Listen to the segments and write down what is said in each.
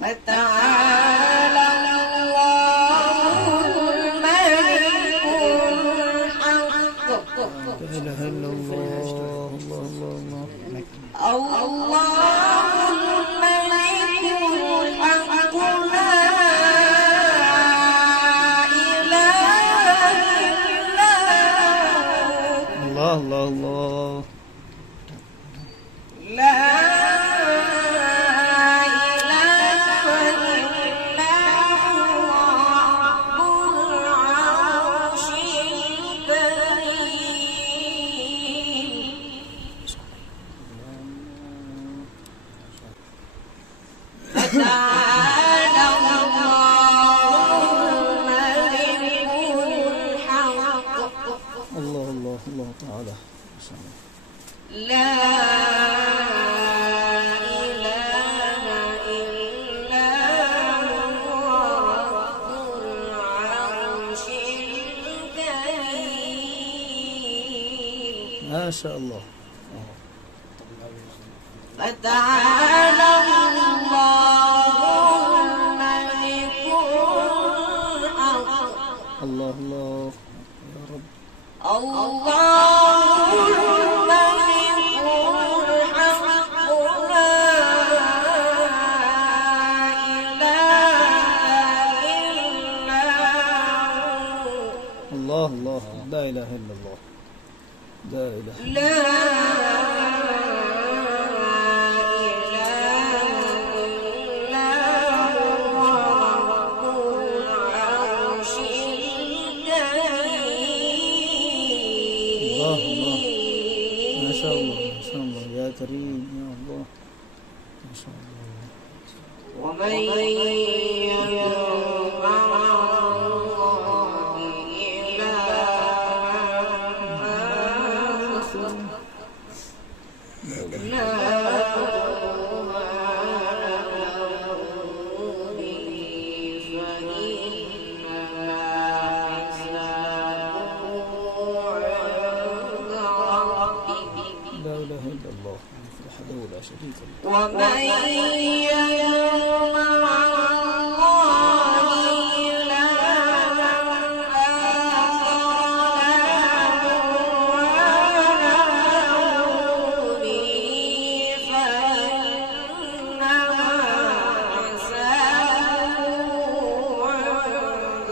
فتعالى الله الملك الحق. لا إله إلا الله. الله الله الله. الله الملك الحق لا إله إلا هو. الله الله الله. لا تعالى الله الملك الحق. الله الله الله تعالى. لا إله إلا هو رب العرش الكريم. ما شاء الله. فتعالى الله الملك الحق. الله الله يا رب. الله الملك الحق لا إله إلا هو. الله الله لا إله إلا الله. لا إله إلا لا كريم يا الله. ما شاء الله. ومن يدعو مع الله إلها آخر لا برهان له به فإنما حسابه عند ربه. لا إله إلا الله وحده لا شريك له. ومن يدعو مع الله إلها آخر لا برهان به فإنما حسابه عند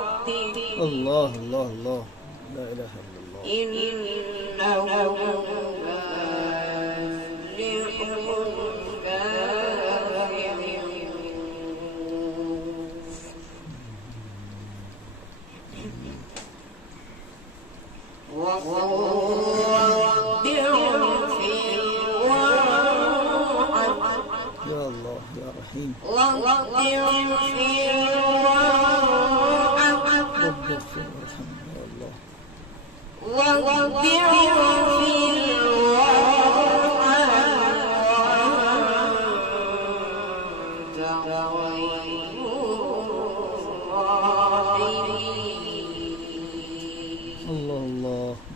ربه. الله الله الله لا إله إلا الله. إنه يا الله يا رحيم. رب اغفر رب اغفر وارحمنا يا الله. الله الله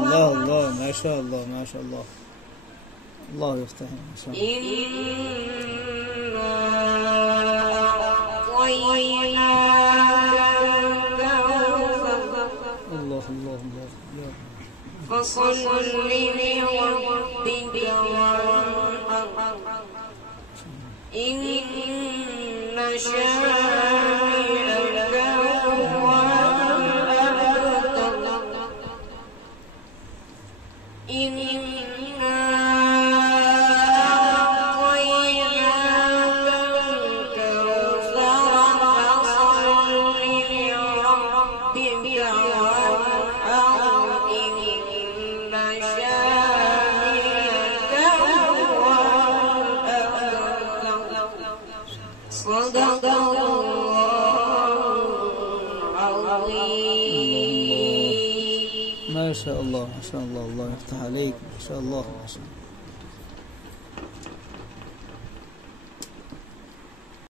ما شاء الله الله الله ما شاء الله ما شاء الله. الله يفتح ما شاء الله. الله الله الله يا رب. فصل لربك وانحر إن شانئك هو الأبتر. إنا أعطيناك الكوثر فصل لربك وانحر إن شانئك هو صدق الله العظيم. ما شاء الله ما شاء الله، الله يفتح عليك، ما شاء الله ما شاء الله.